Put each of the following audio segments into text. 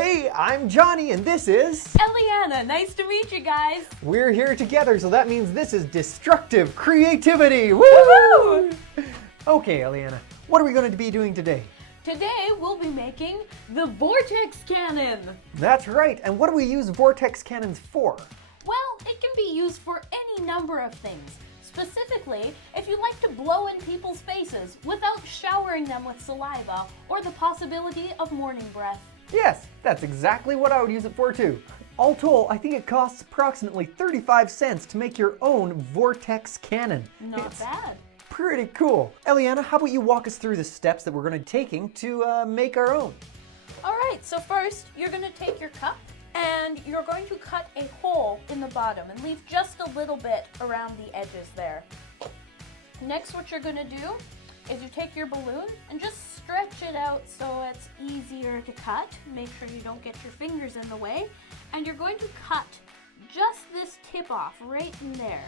Hey, I'm Johnny and this is... Eliana, nice to meet you guys. We're here together, so that means this is destructive creativity. Woo! Woohoo! Okay, Eliana, what are we going to be doing today? Today we'll be making the Vortex cannon. That's right, and what do we use Vortex cannons for? Well, it can be used for any number of things. Specifically, if you like to blow in people's faces without showering them with saliva or the possibility of morning breath. Yes, that's exactly what I would use it for too. All told, I think it costs approximately 35 cents to make your own Vortex cannon. Not bad. Pretty cool. Eliana, how about you walk us through the steps that we're going to be taking to make our own? All right, so first you're going to take your cup and you're going to cut a hole in the bottom and leave just a little bit around the edges there. Next, what you're going to do is you take your balloon and just stretch it out so it's easier to cut. Make sure you don't get your fingers in the way. And you're going to cut just this tip off right in there.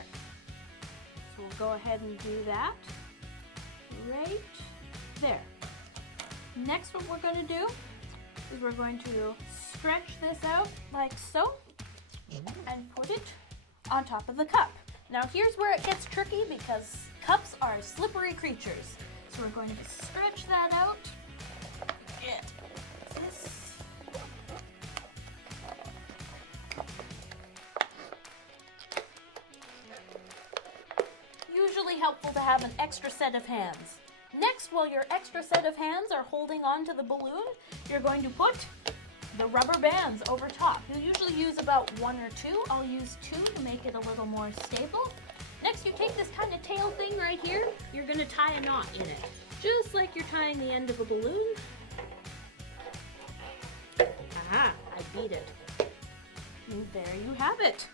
So we'll go ahead and do that right there. Next, what we're going to do is we're going to stretch this out like so and put it on top of the cup. Now here's where it gets tricky because cups are slippery creatures. So we're going to stretch that out. Get this. Usually helpful to have an extra set of hands. Next, while your extra set of hands are holding on to the balloon, you're going to put the rubber bands over top. You'll usually use about one or two. I'll use two to make it a little more stable. Next, you take this kind of tail thing right here. You're going to tie a knot in it, just like you're tying the end of a balloon. Ah, I beat it. And there you have it.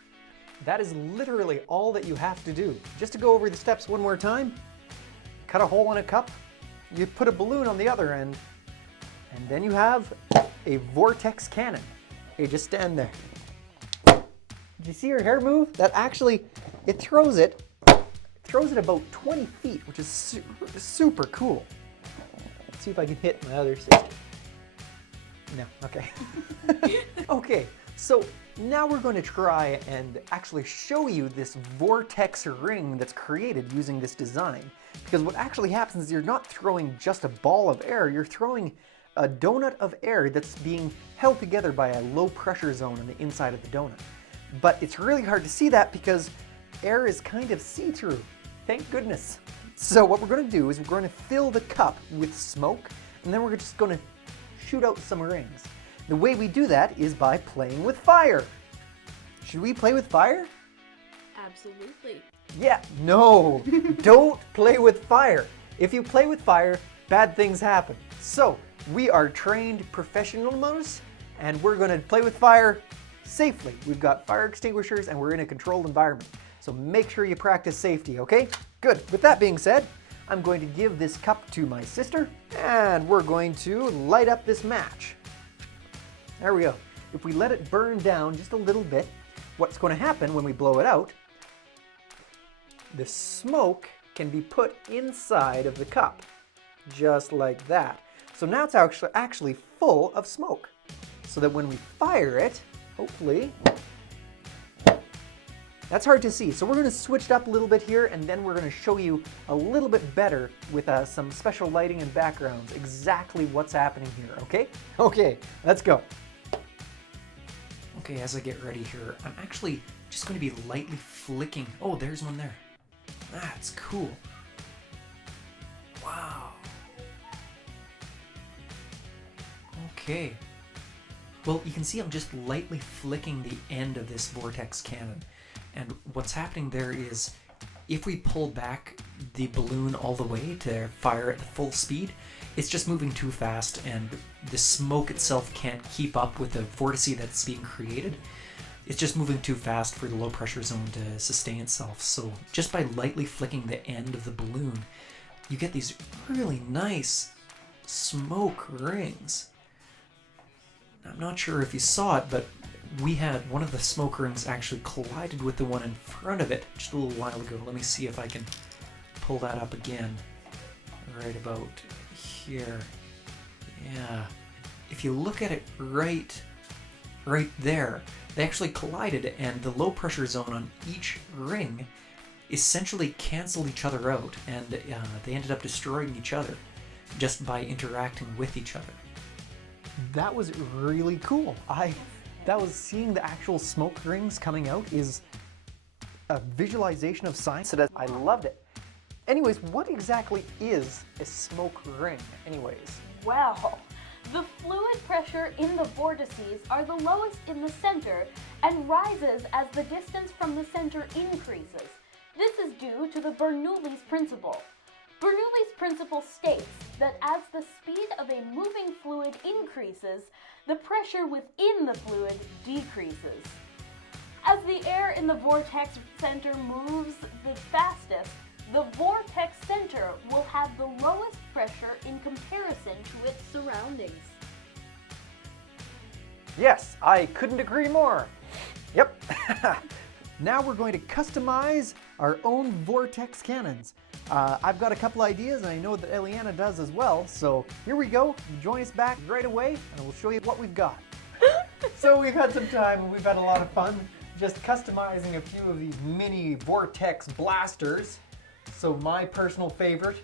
That is literally all that you have to do. Just to go over the steps one more time, cut a hole in a cup, you put a balloon on the other end, and then you have a Vortex cannon. You just stand there. Did you see your hair move? That actually, it throws it about 20 feet, which is super cool. Let's see if I can hit my other sister. No, okay. Okay, so now we're going to try and actually show you this vortex ring that's created using this design. Because what actually happens is you're not throwing just a ball of air, you're throwing a donut of air that's being held together by a low pressure zone on the inside of the donut. But it's really hard to see that because air is kind of see-through. Thank goodness. So what we're going to do is we're going to fill the cup with smoke, and then we're just going to shoot out some rings. The way we do that is by playing with fire. Should we play with fire? Absolutely. Yeah, no, don't play with fire. If you play with fire, bad things happen. So we are trained professionals, and we're going to play with fire safely. We've got fire extinguishers and we're in a controlled environment. So make sure you practice safety, okay? Good. With that being said, I'm going to give this cup to my sister and we're going to light up this match. There we go. If we let it burn down just a little bit, what's going to happen when we blow it out, the smoke can be put inside of the cup, just like that. So now it's actually full of smoke. So that when we fire it, hopefully, that's hard to see. So we're going to switch it up a little bit here and then we're going to show you a little bit better with some special lighting and backgrounds exactly what's happening here, okay? Okay, let's go. Okay, as I get ready here, I'm actually just going to be lightly flicking. Oh, there's one there. That's cool. Wow. Okay. Well, you can see I'm just lightly flicking the end of this vortex cannon. And what's happening there is if we pull back the balloon all the way to fire at full speed, it's just moving too fast and the smoke itself can't keep up with the vortice that's being created. It's just moving too fast for the low pressure zone to sustain itself. So just by lightly flicking the end of the balloon, you get these really nice smoke rings. I'm not sure if you saw it, but we had one of the smoke rings actually collided with the one in front of it just a little while ago. Let me see if I can pull that up again. Right about here. Yeah. If you look at it right right there. They actually collided, and the low pressure zone on each ring essentially canceled each other out, and they ended up destroying each other just by interacting with each other. That was really cool. That was seeing the actual smoke rings coming out is a visualization of science that I loved it. Anyways, what exactly is a smoke ring anyways? Well, the fluid pressure in the vortices are the lowest in the center and rises as the distance from the center increases. This is due to the Bernoulli's principle. Bernoulli's principle states that as the speed of a moving fluid increases, the pressure within the fluid decreases. As the air in the vortex center moves the fastest, the vortex center will have the lowest pressure in comparison to its surroundings. Yes, I couldn't agree more. Yep. Now we're going to customize our own vortex cannons. I've got a couple ideas, and I know that Eliana does as well. So here we go. Join us back right away, and we'll show you what we've got. So we've had some time, and we've had a lot of fun just customizing a few of these mini vortex blasters. So my personal favorite,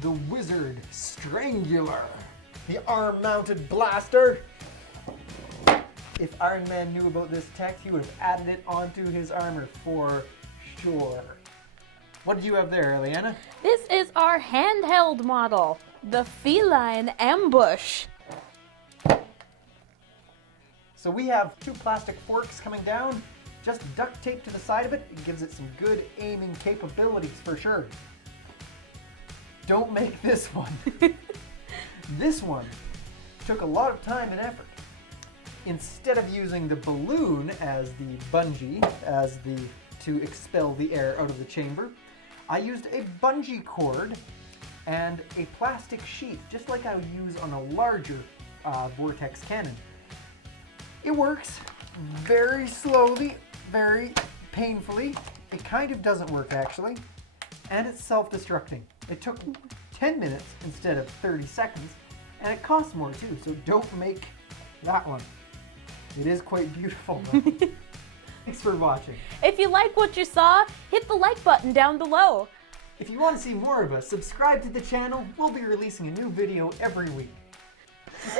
the Wizard Strangular, the arm-mounted blaster. If Iron Man knew about this tech, he would have added it onto his armor for sure. What do you have there, Eliana? This is our handheld model, the Feline Ambush. So we have 2 plastic forks coming down, just duct tape to the side of it. It gives it some good aiming capabilities for sure. Don't make this one. This one took a lot of time and effort. Instead of using the balloon as the bungee, to expel the air out of the chamber, I used a bungee cord and a plastic sheet, just like I would use on a larger vortex cannon. It works very slowly, very painfully. It kind of doesn't work actually, and it's self-destructing. It took 10 minutes instead of 30 seconds, and it costs more too, so don't make that one. It is quite beautiful though. Thanks for watching. If you like what you saw, hit the like button down below. If you want to see more of us, subscribe to the channel. We'll be releasing a new video every week.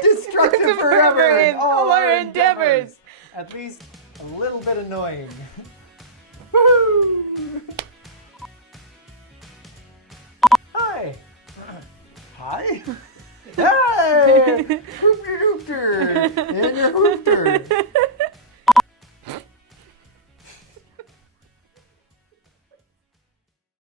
Destructive forever in all our endeavors. At least a little bit annoying. Woohoo! Hi. Hi. Hey! Hoop-de-doopter! In your hoop